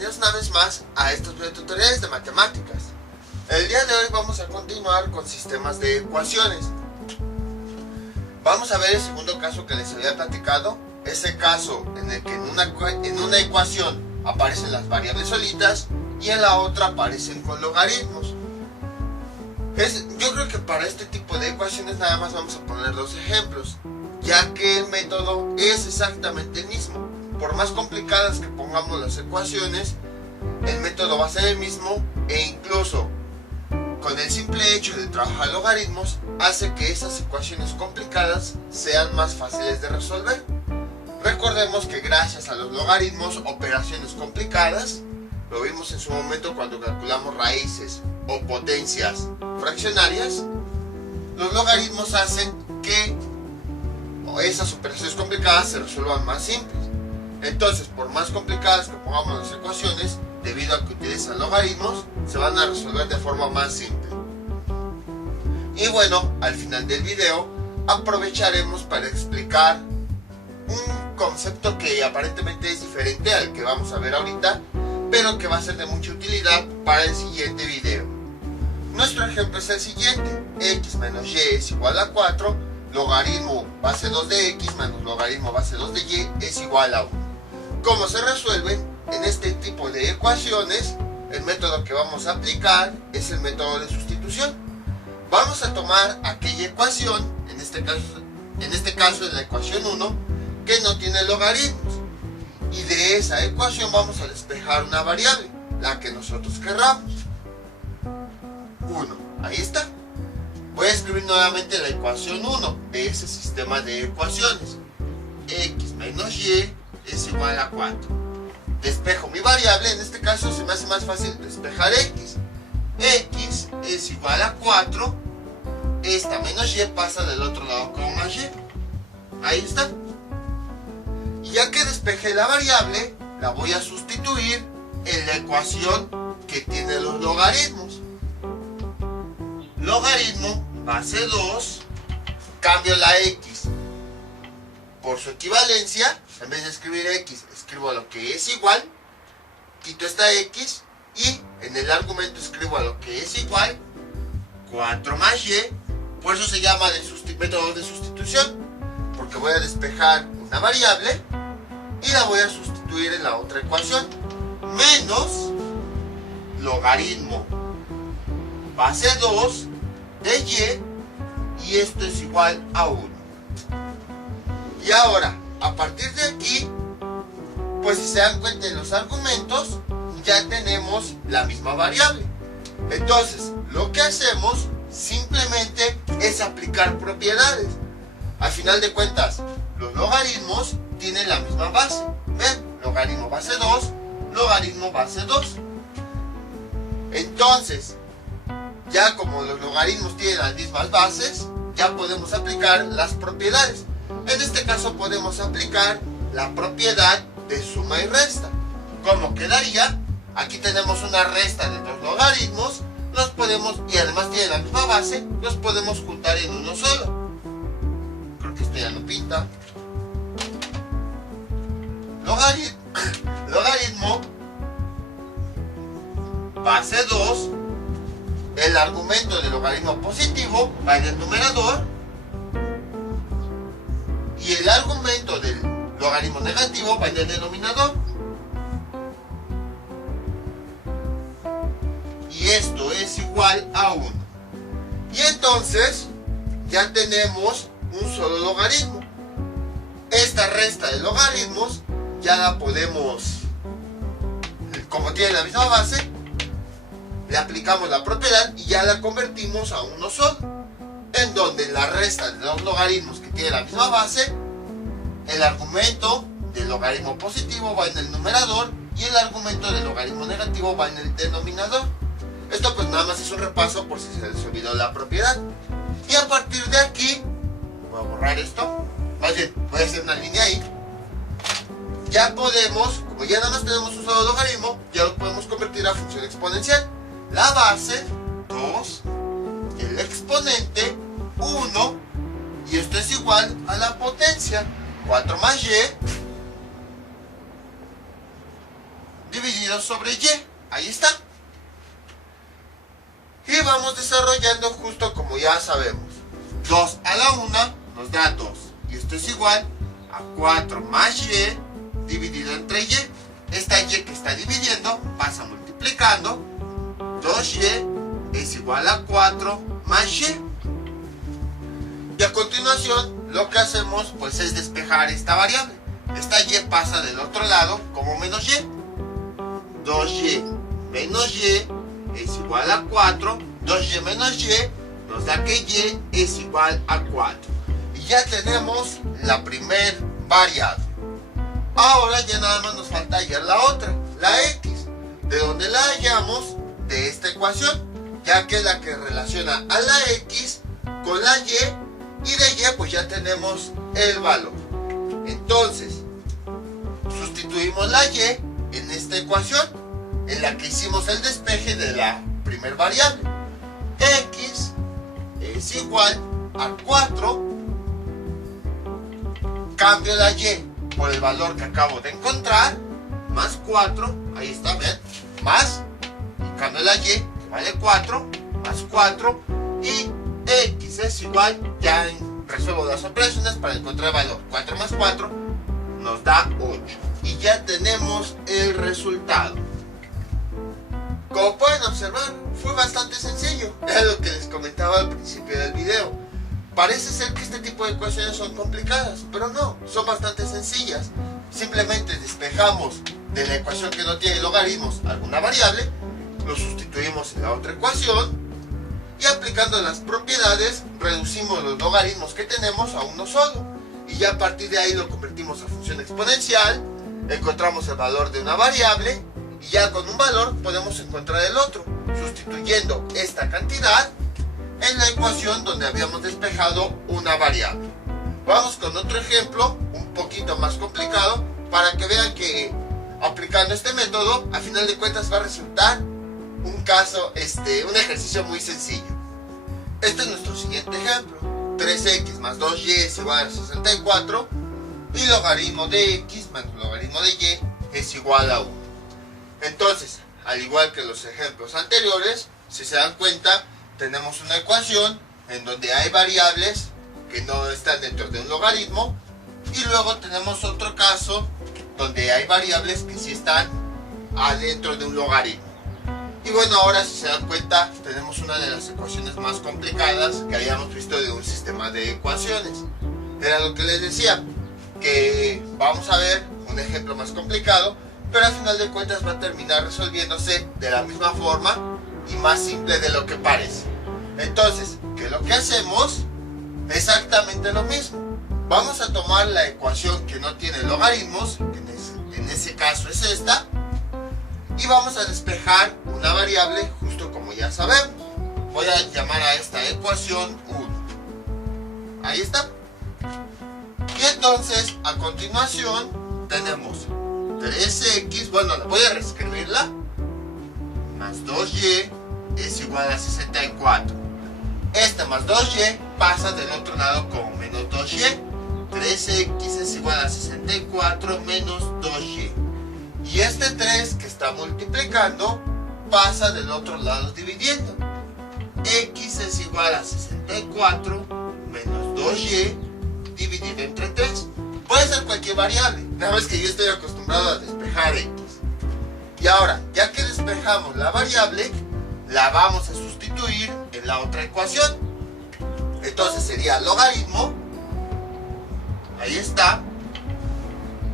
bienvenidos una vez más a estos videotutoriales de matemáticas. El día de hoy vamos a continuar con sistemas de ecuaciones. Vamos a ver el segundo caso que les había platicado, ese caso en el que en una ecuación aparecen las variables solitas y en la otra aparecen con logaritmos. Yo creo que para este tipo de ecuaciones nada más vamos a poner dos ejemplos, ya que el método es exactamente el mismo. Por más complicadas que pongamos las ecuaciones, el método va a ser el mismo, e incluso con el simple hecho de trabajar logaritmos hace que esas ecuaciones complicadas sean más fáciles de resolver. Recordemos que gracias a los logaritmos, operaciones complicadas, lo vimos en su momento cuando calculamos raíces o potencias fraccionarias, los logaritmos hacen que esas operaciones complicadas se resuelvan más simples. Entonces, por más complicadas que pongamos las ecuaciones, debido a que utilizan logaritmos, se van a resolver de forma más simple. Y bueno, al final del video aprovecharemos para explicar un concepto que aparentemente es diferente al que vamos a ver ahorita, pero que va a ser de mucha utilidad para el siguiente video. Nuestro ejemplo es el siguiente: x menos y es igual a 4, logaritmo base 2 de x menos logaritmo base 2 de y es igual a 1. ¿Cómo se resuelven en este tipo de ecuaciones? El método que vamos a aplicar es el método de sustitución. Vamos a tomar aquella ecuación, en este caso es la ecuación 1, que no tiene logaritmos, y de esa ecuación vamos a despejar una variable, la que nosotros querramos. 1, ahí está. Voy a escribir nuevamente la ecuación 1 de ese sistema de ecuaciones. X menos y es igual a 4. Despejo mi variable, en este caso se me hace más fácil despejar x. X es igual a 4. Esta menos y pasa del otro lado como más y. Ahí está. Y ya que despejé la variable, la voy a sustituir en la ecuación que tiene los logaritmos. Logaritmo base 2, cambio la x por su equivalencia. En vez de escribir x, escribo lo que es igual, quito esta x y en el argumento escribo a lo que es igual 4 más y. Por eso se llama método de sustitución, porque voy a despejar una variable y la voy a sustituir en la otra ecuación, menos logaritmo base 2 de y esto es igual a 1. Y ahora, a partir de aquí, pues si se dan cuenta en los argumentos, ya tenemos la misma variable. Entonces, lo que hacemos simplemente es aplicar propiedades. Al final de cuentas, los logaritmos tienen la misma base. ¿Ven? Logaritmo base 2, logaritmo base 2. Entonces, ya como los logaritmos tienen las mismas bases, ya podemos aplicar las propiedades. En este caso podemos aplicar la propiedad de suma y resta. ¿Cómo quedaría? Aquí tenemos una resta de dos logaritmos, y además tienen la misma base, los podemos juntar en uno solo. Creo que esto ya no pinta. Logaritmo base 2, el argumento del logaritmo positivo va en el numerador, y el argumento del logaritmo negativo va en el denominador. Y esto es igual a 1. Y entonces ya tenemos un solo logaritmo. Esta resta de logaritmos ya la podemos, como tiene la misma base, le aplicamos la propiedad y ya la convertimos a uno solo, en donde la resta de los logaritmos que tiene la misma base, el argumento del logaritmo positivo va en el numerador y el argumento del logaritmo negativo va en el denominador. Esto pues nada más es un repaso por si se les olvidó la propiedad. Y a partir de aquí, voy a borrar esto, más bien voy a hacer una línea ahí. Ya podemos, como ya nada más tenemos un solo logaritmo, ya lo podemos convertir a función exponencial. La base 2, el exponente 1, y esto es igual a la potencia 4 más y dividido sobre y. Ahí está. Y vamos desarrollando justo como ya sabemos. 2 a la 1 nos da 2. Y esto es igual a 4 más y dividido entre y. Esta y que está dividiendo pasa multiplicando. 2y es igual a 4 más y. Y a continuación lo que hacemos pues es despejar esta variable. Esta y pasa del otro lado como menos y. 2y menos y es igual a 4. 2y menos y nos da que y es igual a 4. Y ya tenemos la primer variable. Ahora ya nada más nos falta hallar la otra, la x. ¿De dónde la hallamos? De esta ecuación, ya que es la que relaciona a la x con la y de y pues ya tenemos el valor. Entonces, sustituimos la y en esta ecuación, en la que hicimos el despeje de la primer variable. X es igual a 4, cambio la y por el valor que acabo de encontrar, más 4, ahí está, ven, más, y cambio la y, que vale 4, más 4, y x es igual, ya resuelvo las operaciones para encontrar el valor. 4 más 4 nos da 8. Y ya tenemos el resultado. Como pueden observar, fue bastante sencillo. Era lo que les comentaba al principio del video. Parece ser que este tipo de ecuaciones son complicadas, pero no, son bastante sencillas. Simplemente despejamos de la ecuación que no tiene logaritmos alguna variable, lo sustituimos en la otra ecuación y aplicando las propiedades reducimos los logaritmos que tenemos a uno solo. Y ya a partir de ahí lo convertimos a función exponencial, encontramos el valor de una variable y ya con un valor podemos encontrar el otro, sustituyendo esta cantidad en la ecuación donde habíamos despejado una variable. Vamos con otro ejemplo un poquito más complicado para que vean que aplicando este método a final de cuentas va a resultar un ejercicio muy sencillo. Este es nuestro siguiente ejemplo. 3x más 2y es igual a 64 y logaritmo de x menos logaritmo de y es igual a 1. Entonces, al igual que los ejemplos anteriores, si se dan cuenta, tenemos una ecuación en donde hay variables que no están dentro de un logaritmo y luego tenemos otro caso donde hay variables que sí están adentro de un logaritmo. Y bueno, ahora si se dan cuenta, tenemos una de las ecuaciones más complicadas que habíamos visto de un sistema de ecuaciones. Era lo que les decía, que vamos a ver un ejemplo más complicado, pero al final de cuentas va a terminar resolviéndose de la misma forma y más simple de lo que parece. Entonces, ¿qué es lo que hacemos? Exactamente lo mismo. Vamos a tomar la ecuación que no tiene logaritmos, que en ese caso es esta, y vamos a despejar una variable justo como ya sabemos. Voy a llamar a esta ecuación 1. Ahí está. Y entonces, a continuación, tenemos 3x, bueno, voy a reescribirla, más 2y es igual a 64. Este más 2y pasa del otro lado como menos 2y. 3x es igual a 64 menos 2y. Y este 3 que está multiplicando pasa del otro lado dividiendo. X es igual a 64 menos 2y dividido entre 3. Puede ser cualquier variable, nada más que yo estoy acostumbrado a despejar x. Y ahora, ya que despejamos la variable, la vamos a sustituir en la otra ecuación. Entonces sería logaritmo, ahí está,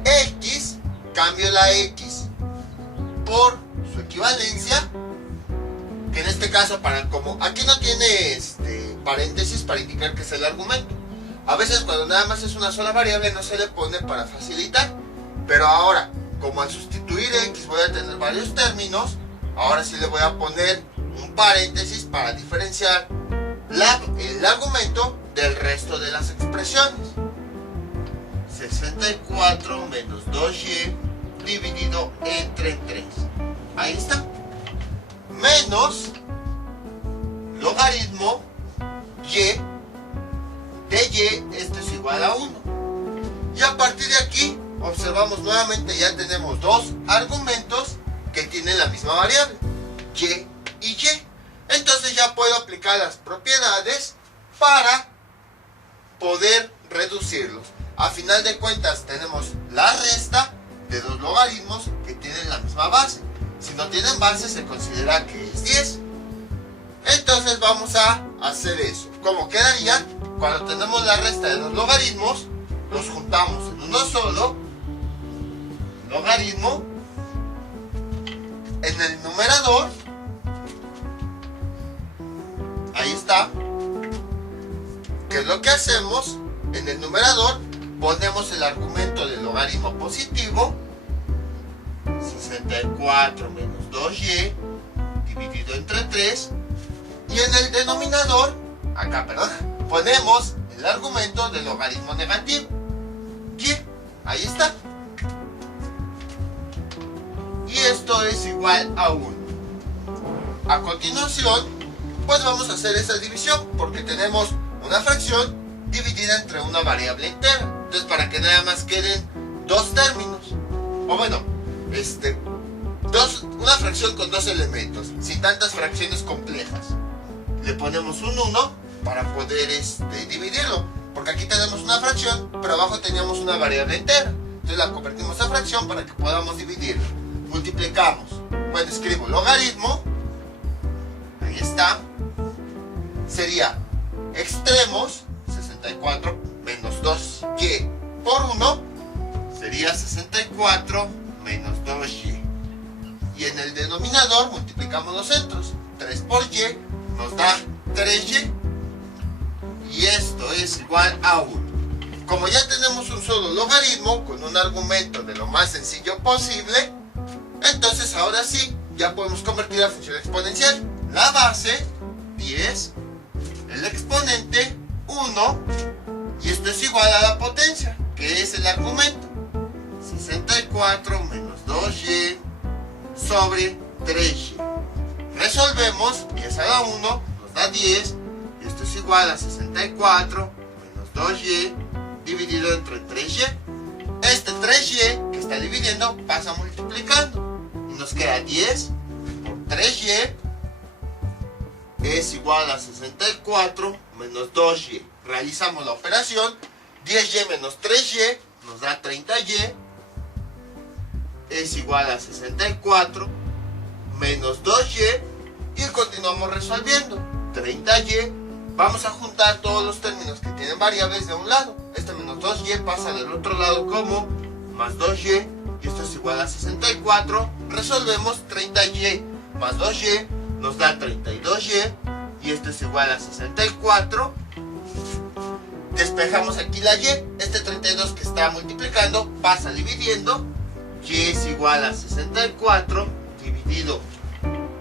x, cambio la x por su equivalencia, que en este caso, como aquí no tiene paréntesis para indicar que es el argumento. A veces cuando nada más es una sola variable no se le pone para facilitar, pero ahora, como al sustituir x voy a tener varios términos, ahora sí le voy a poner un paréntesis para diferenciar el argumento del resto de las expresiones. 64 menos 2y dividido entre 3. Ahí está. Menos logaritmo y de y, esto es igual a 1. Y a partir de aquí, observamos nuevamente, ya tenemos dos argumentos que tienen la misma variable, y y y. Entonces ya puedo aplicar las propiedades para poder reducirlos. A final de cuentas tenemos la resta de dos logaritmos que tienen la misma base. Si no tienen base se considera que es 10. Entonces vamos a hacer eso. ¿Cómo quedaría? Cuando tenemos la resta de dos logaritmos, los juntamos en uno solo, logaritmo, en el numerador, ahí está, ¿qué es lo que hacemos? En el numerador ponemos el argumento del logaritmo positivo, 64 menos 2y, dividido entre 3, y en el denominador, acá, perdón, ponemos el argumento del logaritmo negativo, y, ahí está. Y esto es igual a 1. A continuación, pues vamos a hacer esa división, porque tenemos una fracción dividida entre una variable entera. Entonces, para que nada más queden dos términos, o bueno, una fracción con dos elementos, sin tantas fracciones complejas, le ponemos un 1 para poder dividirlo, porque aquí tenemos una fracción, pero abajo teníamos una variable entera. Entonces la convertimos a fracción para que podamos dividirlo. Multiplicamos, bueno, escribo logaritmo, ahí está, sería extremos, 64 menos 2y por 1, sería 64 menos 2y. Y en el denominador multiplicamos los centros, 3 por y nos da 3y, y esto es igual a 1. Como ya tenemos un solo logaritmo con un argumento de lo más sencillo posible, entonces ahora sí, ya podemos convertir la función exponencial. La base, 10, el exponente, 1, y esto es igual a la potencia, que es el argumento, 64 menos 2y sobre 3y. Resolvemos, 10 a la 1 nos da 10, y esto es igual a 64 menos 2y dividido entre 3y. Este 3y que está dividiendo pasa multiplicando, y nos queda 10 por 3y es igual a 64 menos 2y. Realizamos la operación, 10y menos 3y nos da 30y, es igual a 64 menos 2y, y continuamos resolviendo. 30y, vamos a juntar todos los términos que tienen variables de un lado. Este menos 2y pasa del otro lado como más 2y, y esto es igual a 64. Resolvemos, 30y más 2y nos da 32y, y esto es igual a 64. Despejamos aquí la y, este 32 que está multiplicando pasa dividiendo, y es igual a 64 dividido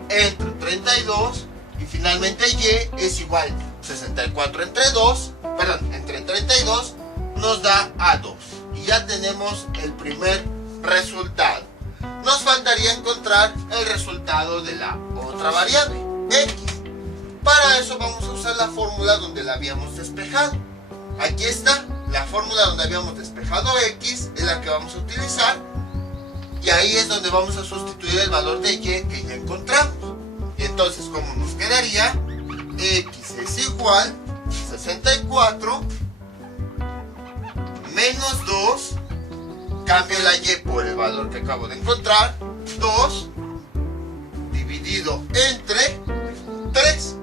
entre 32, y finalmente y es igual a 64 entre 2, perdón, entre 32 nos da a 2, y ya tenemos el primer resultado. Nos faltaría encontrar el resultado de la otra variable, x. Para eso vamos a usar la fórmula donde la habíamos despejado. Aquí está, la fórmula donde habíamos despejado x es la que vamos a utilizar, y ahí es donde vamos a sustituir el valor de y que ya encontramos. Y entonces, ¿cómo nos quedaría? X es igual a 64 menos 2, cambio la y por el valor que acabo de encontrar, 2 dividido entre 3.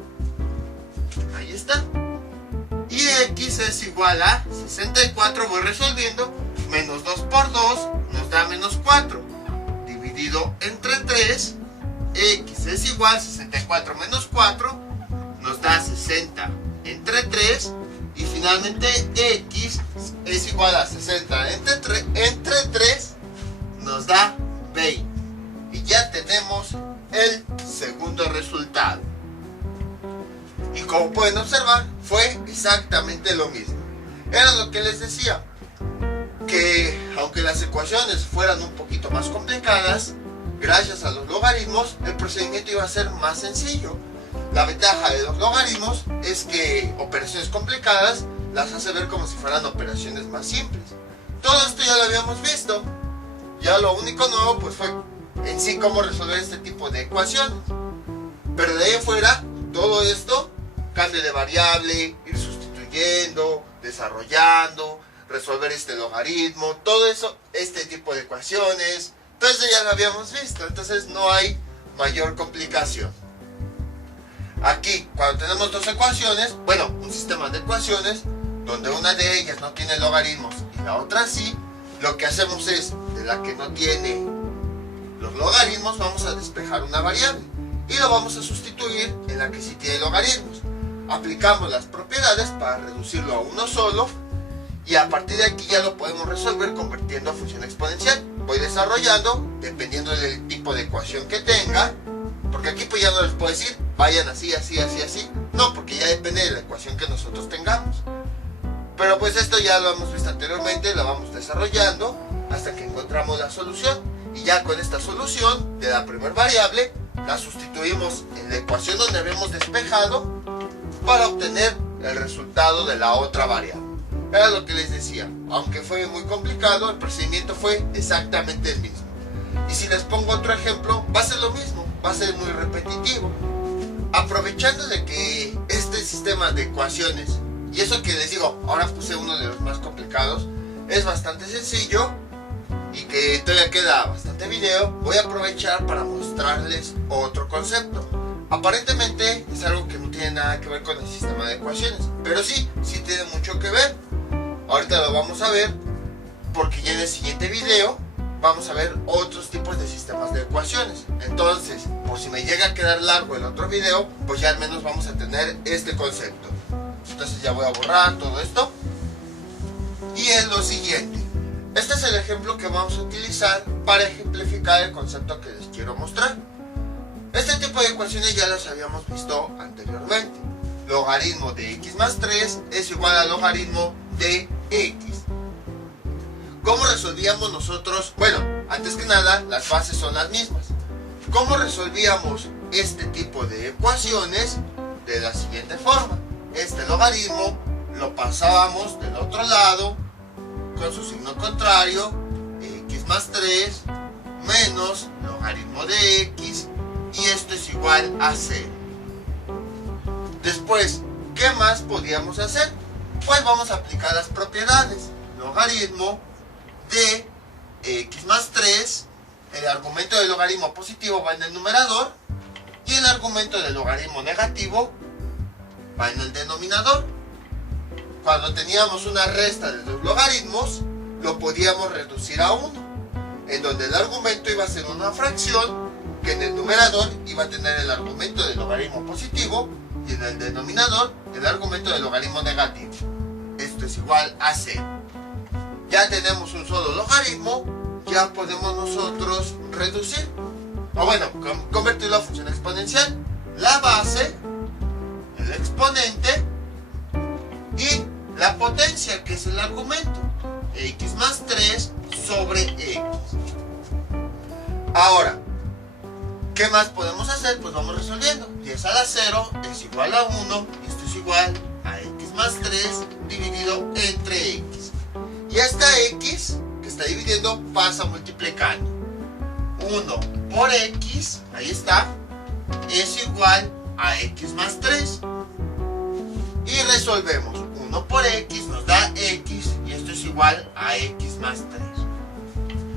Ahí está. Y x es igual a 64, voy resolviendo, menos 2 por 2 nos da menos 4, dividido entre 3, x es igual a 64 menos 4, nos da 60 entre 3, y finalmente x es igual a 60 entre 3, nos da 20. Y ya tenemos el segundo resultado. Y como pueden observar, fue exactamente lo mismo. Era lo que les decía, que aunque las ecuaciones fueran un poquito más complicadas, gracias a los logaritmos el procedimiento iba a ser más sencillo. La ventaja de los logaritmos es que operaciones complicadas las hace ver como si fueran operaciones más simples. Todo esto ya lo habíamos visto. Ya lo único nuevo pues fue en sí cómo resolver este tipo de ecuaciones. Pero de ahí en fuera, todo esto, cambio de variable, ir sustituyendo, desarrollando, resolver este logaritmo, todo eso, este tipo de ecuaciones, todo eso ya lo habíamos visto, entonces no hay mayor complicación. Aquí, cuando tenemos dos ecuaciones, bueno, un sistema de ecuaciones, donde una de ellas no tiene logaritmos y la otra sí, lo que hacemos es, de la que no tiene los logaritmos, vamos a despejar una variable y lo vamos a sustituir en la que sí tiene logaritmos. Aplicamos las propiedades para reducirlo a uno solo y a partir de aquí ya lo podemos resolver convirtiendo a función exponencial. Voy desarrollando dependiendo del tipo de ecuación que tenga, porque aquí pues ya no les puedo decir vayan así, así, así, así, no, porque ya depende de la ecuación que nosotros tengamos. Pero pues esto ya lo hemos visto anteriormente, lo vamos desarrollando hasta que encontramos la solución y ya con esta solución de la primera variable la sustituimos en la ecuación donde habíamos despejado para obtener el resultado de la otra variable. Era lo que les decía, aunque fue muy complicado, el procedimiento fue exactamente el mismo. Y si les pongo otro ejemplo, va a ser lo mismo, va a ser muy repetitivo. Aprovechando de que este sistema de ecuaciones, y eso que les digo, ahora puse uno de los más complicados, es bastante sencillo y que todavía queda bastante video, voy a aprovechar para mostrarles otro concepto. Aparentemente es algo que no tiene nada que ver con el sistema de ecuaciones, pero sí tiene mucho que ver. Ahorita lo vamos a ver, porque ya en el siguiente video vamos a ver otros tipos de sistemas de ecuaciones. Entonces, por si me llega a quedar largo el otro video, pues ya al menos vamos a tener este concepto. Entonces ya voy a borrar todo esto. Y es lo siguiente. Este es el ejemplo que vamos a utilizar para ejemplificar el concepto que les quiero mostrar. Este tipo de ecuaciones ya las habíamos visto anteriormente. Logaritmo de x más 3 es igual al logaritmo de x. ¿Cómo resolvíamos nosotros? Bueno, antes que nada, las bases son las mismas. ¿Cómo resolvíamos este tipo de ecuaciones? De la siguiente forma. Este logaritmo lo pasábamos del otro lado con su signo contrario, x más 3 menos logaritmo de x, y esto es igual a 0. Después, ¿qué más podíamos hacer? Pues vamos a aplicar las propiedades. Logaritmo de x más 3, el argumento del logaritmo positivo va en el numerador y el argumento del logaritmo negativo va en el denominador. Cuando teníamos una resta de los logaritmos, lo podíamos reducir a 1, en donde el argumento iba a ser una fracción, que en el numerador iba a tener el argumento del logaritmo positivo y en el denominador el argumento del logaritmo negativo. Esto es igual a 0. Ya tenemos un solo logaritmo, ya podemos nosotros reducir, o bueno, convertirlo a función exponencial. La base, el exponente y la potencia, que es el argumento, x más 3 sobre x. Ahora, ¿qué más podemos hacer? Pues vamos resolviendo. 10 a la 0 es igual a 1, y esto es igual a x más 3 dividido entre x. Y esta x que está dividiendo pasa multiplicando. 1 por x, ahí está, es igual a x más 3. Y resolvemos. 1 por x nos da x y esto es igual a x más 3.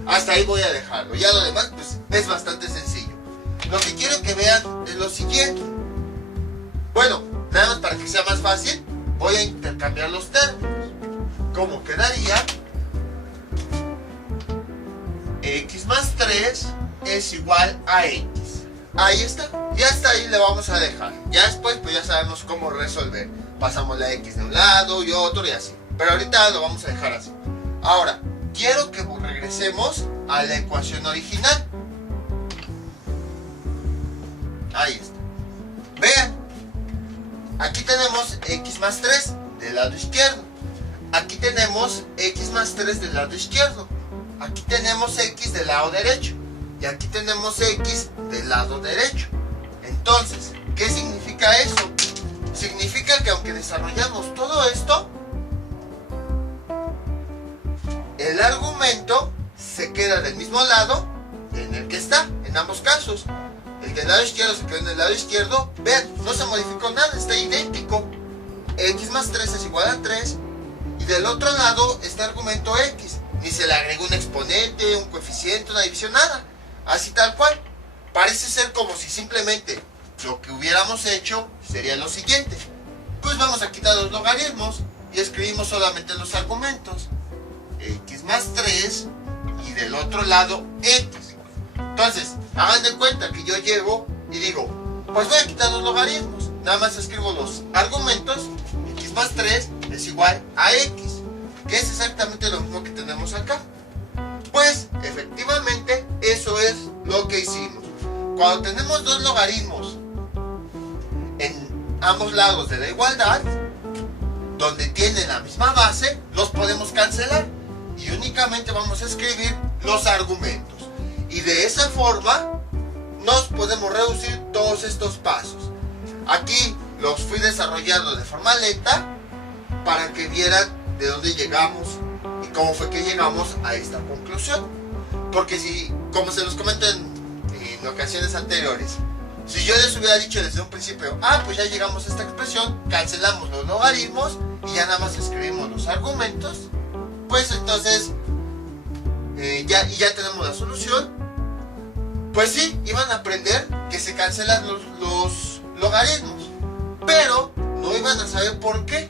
Hasta ahí voy a dejarlo. Ya lo demás pues es bastante sencillo. Lo que quiero que vean es lo siguiente. Bueno, nada más para que sea más fácil, voy a intercambiar los términos. ¿Cómo quedaría? X más 3 es igual a x. Ahí está. Y hasta ahí le vamos a dejar. Ya después pues ya sabemos cómo resolver. Pasamos la x de un lado y otro y así. Pero ahorita lo vamos a dejar así. Ahora, quiero que regresemos a la ecuación original. Ahí está. Vean. Aquí tenemos x más 3 del lado izquierdo. Aquí tenemos x más 3 del lado izquierdo. Aquí tenemos x del lado derecho. Y aquí tenemos x del lado derecho. Entonces, ¿qué significa eso? Significa que aunque desarrollamos todo esto, el argumento se queda del mismo lado en el que está. en ambos casos. El del lado izquierdo se quedó en el lado izquierdo. Vean, no se modificó nada, está idéntico. X más 3 es igual a 3. Y del otro lado este argumento X. Ni se le agregó un exponente, un coeficiente, una división, nada. Así tal cual. Parece ser como si simplemente lo que hubiéramos hecho sería lo siguiente. Pues vamos a quitar los logaritmos y escribimos solamente los argumentos. X más 3 y del otro lado X. Entonces, hagan de cuenta que yo llego y digo, pues voy a quitar los logaritmos. Nada más escribo los argumentos. X más 3 es igual a X, que es exactamente lo mismo que tenemos acá. Pues, efectivamente, eso es lo que hicimos. Cuando tenemos dos logaritmos en ambos lados de la igualdad, donde tienen la misma base, los podemos cancelar y únicamente vamos a escribir los argumentos. Y de esa forma nos podemos reducir todos estos pasos. Aquí los fui desarrollando de forma lenta para que vieran de dónde llegamos y cómo fue que llegamos a esta conclusión. Porque si, como se los comenté en ocasiones anteriores, si yo les hubiera dicho desde un principio, pues ya llegamos a esta expresión, cancelamos los logaritmos y ya nada más escribimos los argumentos, pues entonces ya tenemos la solución. Pues sí, iban a aprender que se cancelan los logaritmos, pero no iban a saber por qué.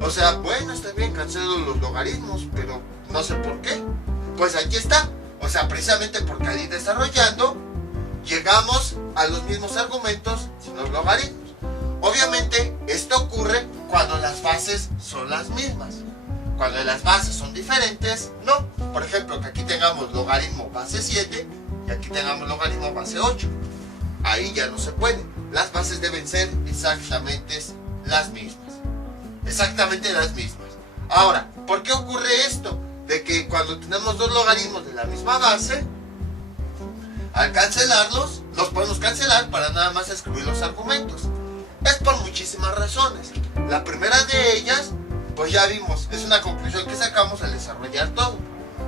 O sea, bueno, está bien, cancelo los logaritmos, pero no sé por qué. Pues aquí está. O sea, precisamente porque al ir desarrollando, llegamos a los mismos argumentos sin los logaritmos. Obviamente, esto ocurre cuando las bases son las mismas. Cuando las bases son diferentes, no. Por ejemplo, que aquí tengamos logaritmo base 7 y aquí tengamos logaritmo base 8. Ahí ya no se puede. Las bases deben ser exactamente las mismas. Exactamente las mismas. Ahora, ¿por qué ocurre esto? De que cuando tenemos dos logaritmos de la misma base, al cancelarlos, los podemos cancelar para nada más escribir los argumentos. Es por muchísimas razones. La primera de ellas, pues ya vimos, es una conclusión que sacamos al desarrollar todo.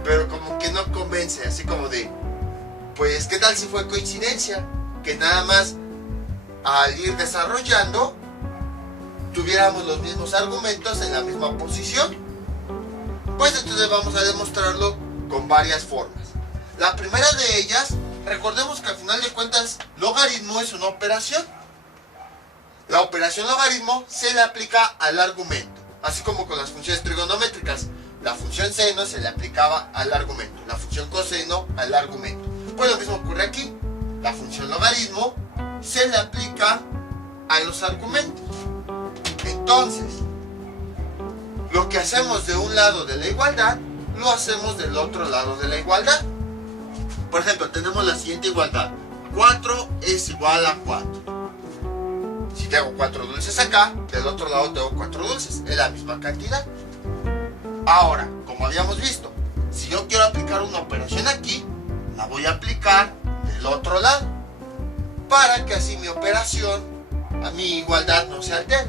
Pero como que no convence, así como de, pues ¿qué tal si fue coincidencia? Que nada más al ir desarrollando, tuviéramos los mismos argumentos en la misma posición. Pues entonces vamos a demostrarlo con varias formas. La primera de ellas, recordemos que al final de cuentas, logaritmo es una operación. La operación logaritmo se le aplica al argumento, así como con las funciones trigonométricas. La función seno se le aplicaba al argumento, la función coseno al argumento. Pues lo mismo ocurre aquí. La función logaritmo se le aplica a los argumentos. Entonces, lo que hacemos de un lado de la igualdad, lo hacemos del otro lado de la igualdad. Por ejemplo, tenemos la siguiente igualdad. 4 es igual a 4. Si tengo 4 dulces acá, del otro lado tengo 4 dulces. Es la misma cantidad. Ahora, como habíamos visto, si yo quiero aplicar una operación aquí, la voy a aplicar del otro lado, para que así mi operación, a mi igualdad no se altere.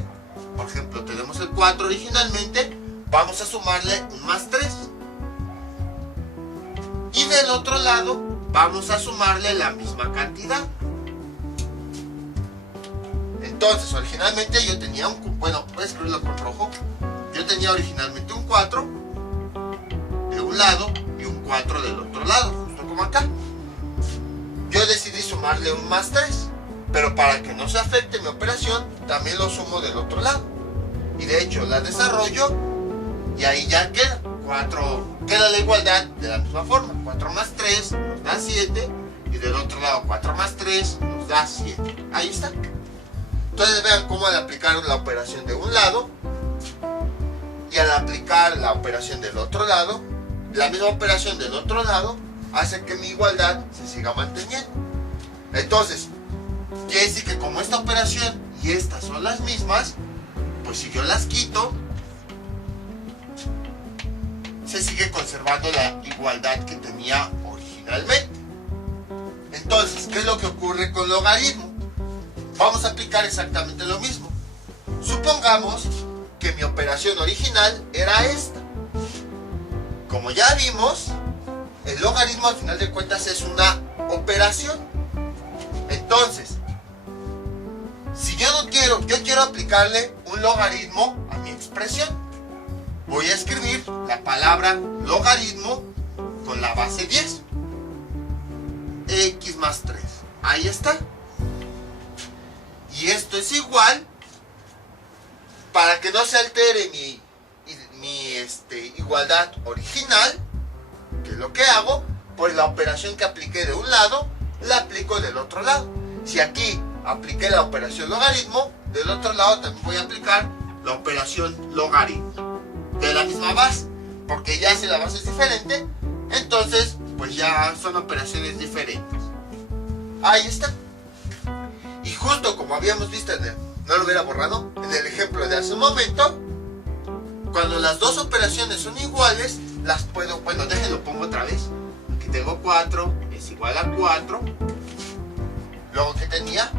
Por ejemplo, tenemos el 4 originalmente, vamos a sumarle un más 3. Y del otro lado, vamos a sumarle la misma cantidad. Entonces, originalmente yo tenía bueno, voy a escribirlo con rojo. Yo tenía originalmente un 4 de un lado y un 4 del otro lado, justo como acá. Yo decidí sumarle un más 3, pero para que no se afecte mi operación, también lo sumo del otro lado. Y de hecho la desarrollo y ahí ya queda. Queda la igualdad de la misma forma. 4 más 3 nos da 7 y del otro lado 4 más 3 nos da 7. Ahí está. Entonces vean cómo al aplicar la operación de un lado y al aplicar la operación del otro lado, la misma operación del otro lado hace que mi igualdad se siga manteniendo. Entonces, quiere decir que como esta operación y estas son las mismas, pues si yo las quito, se sigue conservando la igualdad que tenía originalmente. Entonces, ¿qué es lo que ocurre con logaritmo? Vamos a aplicar exactamente lo mismo. Supongamos que mi operación original era esta. Como ya vimos, el logaritmo al final de cuentas es una operación. Entonces, si yo quiero aplicarle un logaritmo a mi expresión, voy a escribir la palabra logaritmo con la base 10. X más 3. Ahí está. Y esto es igual, para que no se altere mi igualdad original, que es lo que hago, pues la operación que apliqué de un lado, la aplico del otro lado. Si aquí apliqué la operación logaritmo, del otro lado también voy a aplicar la operación logaritmo. De la misma base, porque ya si la base es diferente, entonces pues ya son operaciones diferentes. Ahí está. Y justo como habíamos visto no lo hubiera borrado, en el ejemplo de hace un momento, cuando las dos operaciones son iguales, las puedo, bueno, déjenlo pongo otra vez. Aquí tengo 4, es igual a 4. Luego que tenía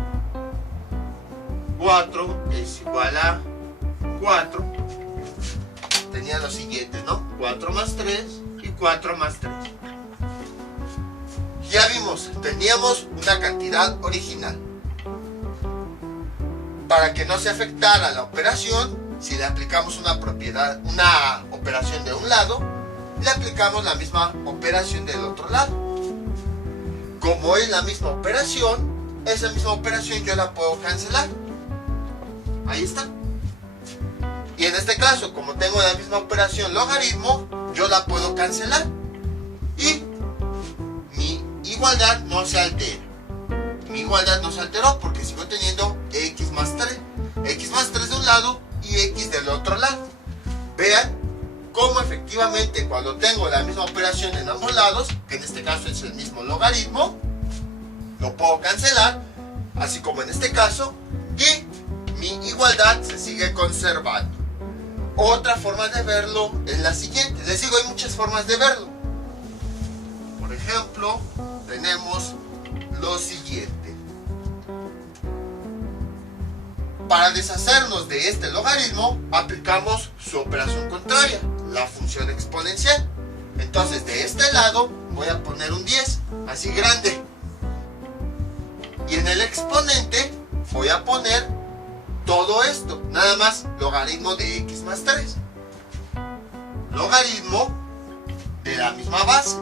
4 es igual a 4. Tenía lo siguiente, ¿no? 4 más 3 y 4 más 3. Ya vimos, teníamos una cantidad original. Para que no se afectara la operación, si le aplicamos una operación de un lado, le aplicamos la misma operación del otro lado. Como es la misma operación, esa misma operación yo la puedo cancelar. Ahí está. Y en este caso, como tengo la misma operación logaritmo, yo la puedo cancelar. Y mi igualdad no se altera. Mi igualdad no se alteró porque sigo teniendo x más 3. X más 3 de un lado y x del otro lado. Vean cómo efectivamente cuando tengo la misma operación en ambos lados, que en este caso es el mismo logaritmo, lo puedo cancelar, así como en este caso, y mi igualdad se sigue conservando. Otra forma de verlo es la siguiente. Les digo, hay muchas formas de verlo. Por ejemplo, tenemos lo siguiente. Para deshacernos de este logaritmo, aplicamos su operación contraria, la función exponencial. Entonces, de este lado voy a poner un 10, así grande. Y en el exponente voy a poner todo esto, nada más logaritmo de x más 3. Logaritmo de la misma base,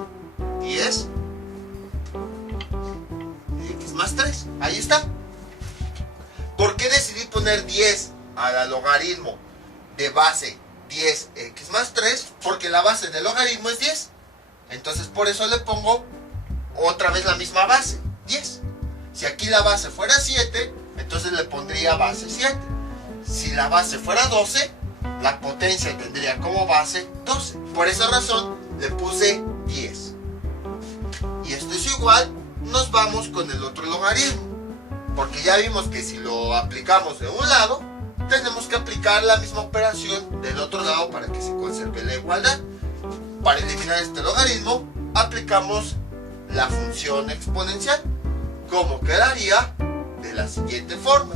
10 de x más 3. Ahí está. ¿Por qué decidí poner 10 a la logaritmo de base 10x más 3? Porque la base del logaritmo es 10. Entonces por eso le pongo otra vez la misma base, 10. Si aquí la base fuera 7, entonces le pondría base 7. Si la base fuera 12, la potencia tendría como base 12. Por esa razón le puse 10. Y esto es igual, nos vamos con el otro logaritmo. Porque ya vimos que si lo aplicamos de un lado, tenemos que aplicar la misma operación del otro lado para que se conserve la igualdad. Para eliminar este logaritmo, aplicamos la función exponencial. Como quedaría de la siguiente forma.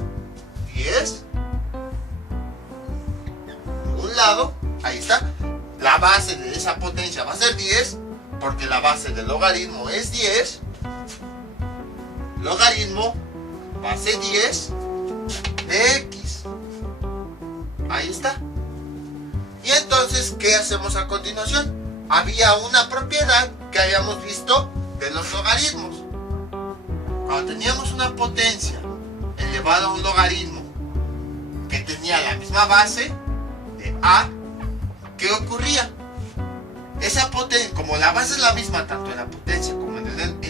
10 de un lado, ahí está. La base de esa potencia va a ser 10, porque la base del logaritmo es 10. Logaritmo base 10 de x. Ahí está. Y entonces, ¿qué hacemos a continuación? Había una propiedad que habíamos visto de los logaritmos. Cuando teníamos una potencia elevada a un logaritmo que tenía la misma base de a, ¿qué ocurría? Esa potencia, como la base es la misma tanto en la potencia como en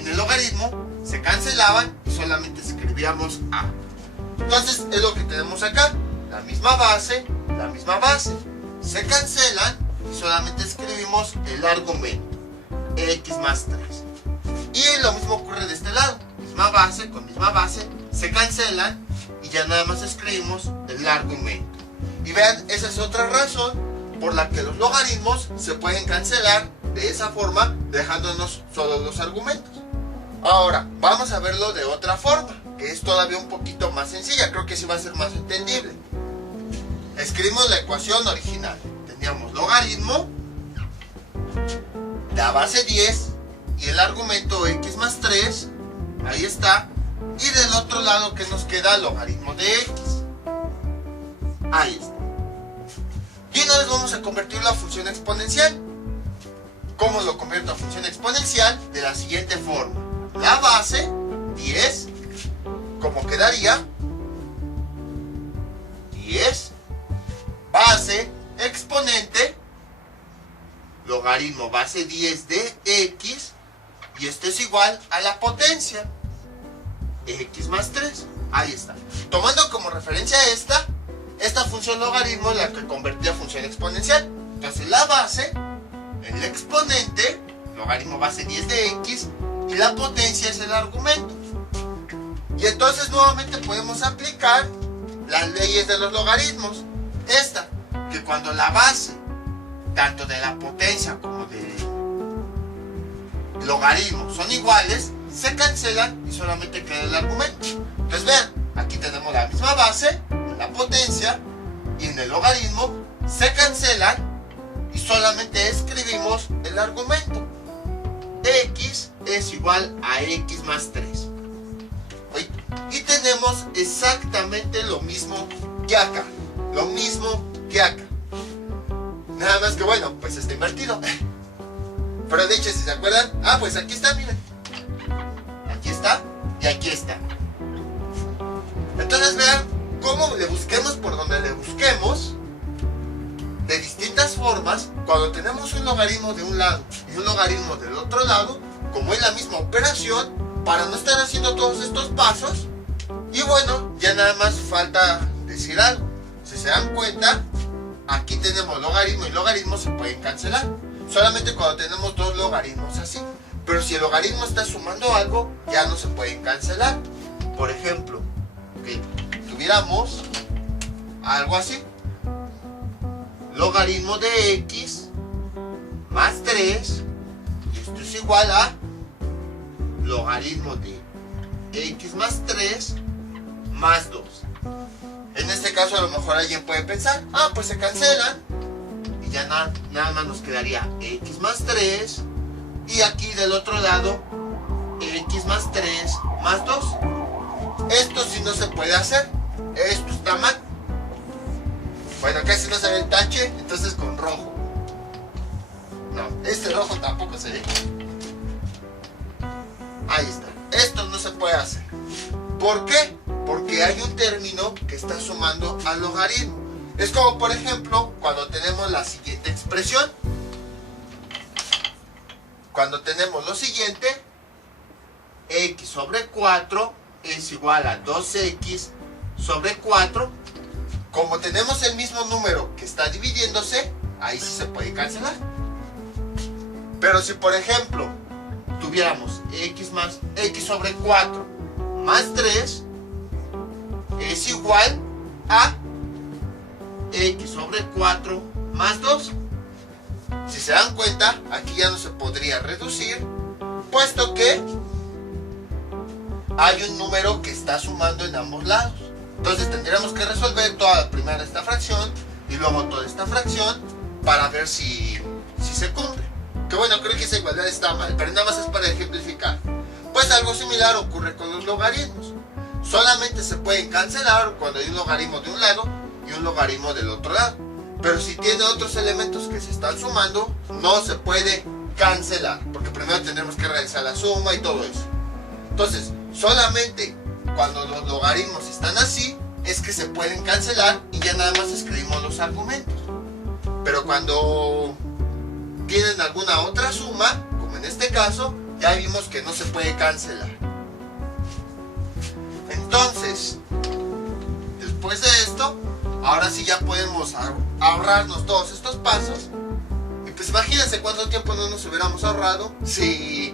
el logaritmo, se cancelaban y solamente escribíamos a. Entonces es lo que tenemos acá, la misma base, se cancelan y solamente escribimos el argumento, x más 3. Y lo mismo ocurre de este lado, misma base con misma base, se cancelan y ya nada más escribimos el argumento. Y vean, esa es otra razón por la que los logaritmos se pueden cancelar de esa forma, dejándonos solo los argumentos. Ahora, vamos a verlo de otra forma, que es todavía un poquito más sencilla, creo que sí va a ser más entendible. Escribimos la ecuación original. Teníamos logaritmo, la base 10 y el argumento x más 3, ahí está, Y del otro lado, ¿qué nos queda? Logaritmo de x. Ahí está. Y una vez vamos a convertirlo a función exponencial. ¿Cómo lo convierto a función exponencial? De la siguiente forma. La base, 10, ¿cómo quedaría? 10, base, exponente, logaritmo base 10 de x, y esto es igual a la potencia, x más 3. Ahí está. Tomando como referencia esta función logaritmo es la que convertí a función exponencial. Entonces la base, el exponente, logaritmo base 10 de x, y la potencia es el argumento. Y entonces nuevamente podemos aplicar las leyes de los logaritmos. Esta, que cuando la base, tanto de la potencia como del logaritmo, son iguales, se cancelan y solamente queda el argumento. Entonces vean, aquí tenemos la misma base, en la potencia y en el logaritmo, se cancelan y solamente escribimos el argumento. X es igual a x más 3. Y tenemos exactamente lo mismo que acá. Lo mismo que acá. Nada más que bueno, pues está invertido. Pero de hecho, si se acuerdan, pues aquí está, miren. Aquí está y aquí está. Entonces vean cómo le busquemos por donde le busquemos, de distintas formas, cuando tenemos un logaritmo de un lado y un logaritmo del otro lado, como es la misma operación, para no estar haciendo todos estos pasos. Y bueno, ya nada más falta decir algo. Si se dan cuenta, aquí tenemos logaritmo y logaritmo se pueden cancelar. Solamente cuando tenemos dos logaritmos así. Pero si el logaritmo está sumando algo, ya no se pueden cancelar. Por ejemplo, que tuviéramos algo así. Logaritmo de x más 3. Y esto es igual a logaritmo de x más 3 más 2. En este caso a lo mejor alguien puede pensar, pues se cancelan y ya nada más nos quedaría x más 3 y aquí del otro lado x más 3 más 2. Esto sí no se puede hacer, esto está mal. Bueno, casi no se ve el tache, entonces con rojo. No, este rojo tampoco se ve. Ahí está. Esto no se puede hacer. ¿Por qué? Porque hay un término que está sumando al logaritmo. Es como por ejemplo cuando tenemos la siguiente expresión. Cuando tenemos lo siguiente, x sobre 4 es igual a 2x sobre 4. Como tenemos el mismo número que está dividiéndose, ahí sí se puede cancelar. Pero si por ejemplo tuviéramos x sobre 4 más 3 es igual a x sobre 4 más 2. Si se dan cuenta, aquí ya no se podría reducir, puesto que hay un número que está sumando en ambos lados. Entonces tendríamos que resolver toda primero esta fracción y luego toda esta fracción para ver si se cumple. Que bueno, creo que esa igualdad está mal, pero nada más es para ejemplificar. Pues algo similar ocurre con los logaritmos. Solamente se pueden cancelar cuando hay un logaritmo de un lado y un logaritmo del otro lado. Pero si tiene otros elementos que se están sumando, no se puede cancelar, porque primero tendremos que realizar la suma y todo eso. Entonces, solamente cuando los logaritmos están así, es que se pueden cancelar y ya nada más escribimos los argumentos. Pero cuando tienen alguna otra suma, como en este caso, ya vimos que no se puede cancelar. Entonces, después de esto, ahora sí ya podemos ahorrarnos todos estos pasos. Y pues imagínense cuánto tiempo no nos hubiéramos ahorrado si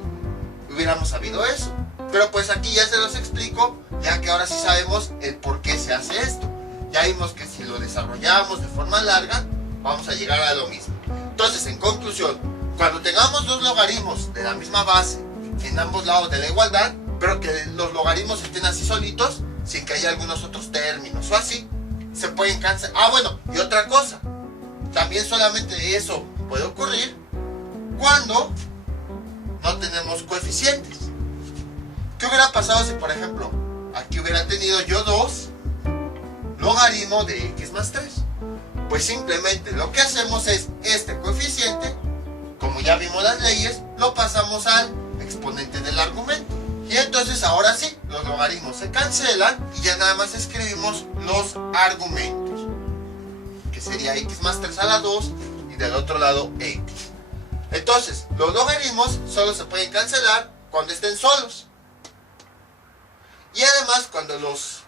hubiéramos sabido eso. Pero pues aquí ya se los explico, ya que ahora sí sabemos el por qué se hace esto. Ya vimos que si lo desarrollamos de forma larga, vamos a llegar a lo mismo. Entonces, en conclusión, cuando tengamos dos logaritmos de la misma base en ambos lados de la igualdad, pero que los logaritmos estén así solitos, sin que haya algunos otros términos o así, se pueden cancelar. Bueno, y otra cosa, también solamente eso puede ocurrir cuando no tenemos coeficientes. ¿Qué hubiera pasado si, por ejemplo, aquí hubiera tenido yo 2 logaritmo de x más 3? Pues simplemente lo que hacemos es este coeficiente, como ya vimos las leyes, lo pasamos al exponente del argumento. Y entonces ahora sí, los logaritmos se cancelan y ya nada más escribimos los argumentos, que sería x más 3 a la 2 y del otro lado x. Entonces, los logaritmos solo se pueden cancelar cuando estén solos. Y además cuando los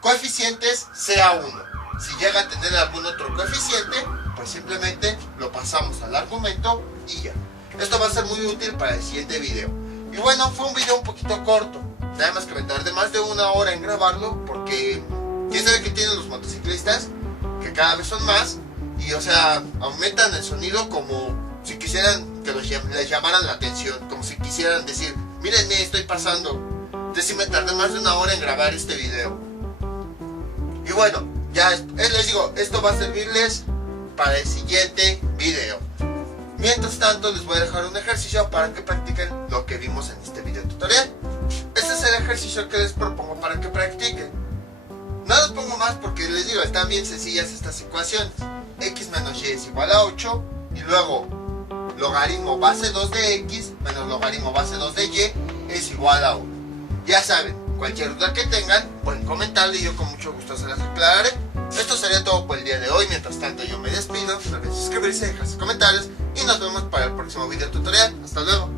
coeficientes sea 1. Si llega a tener algún otro coeficiente, pues simplemente lo pasamos al argumento y ya. Esto va a ser muy útil para el siguiente video. Y bueno, fue un video un poquito corto. Nada más que me tardé más de 1 hora en grabarlo porque quién sabe qué tienen los motociclistas, que cada vez son más. Y o sea, aumentan el sonido como si quisieran que les llamaran la atención. Como si quisieran decir, mírenme, estoy pasando. Entonces sí me tardé más de 1 hora en grabar este video. Y bueno, ya les digo, esto va a servirles para el siguiente video. Mientras tanto, les voy a dejar un ejercicio para que practiquen lo que vimos en este video tutorial. Este es el ejercicio que les propongo para que practiquen. No les pongo más porque les digo, están bien sencillas estas ecuaciones. X menos y es igual a 8 y luego logaritmo base 2 de x menos logaritmo base 2 de y es igual a 1. Ya saben, cualquier duda que tengan pueden comentarle y yo con mucho gusto se las aclararé. Esto sería todo por el día de hoy. Mientras tanto yo me despido. No olviden suscribirse, dejar sus comentarios y nos vemos para el próximo video tutorial. Hasta luego.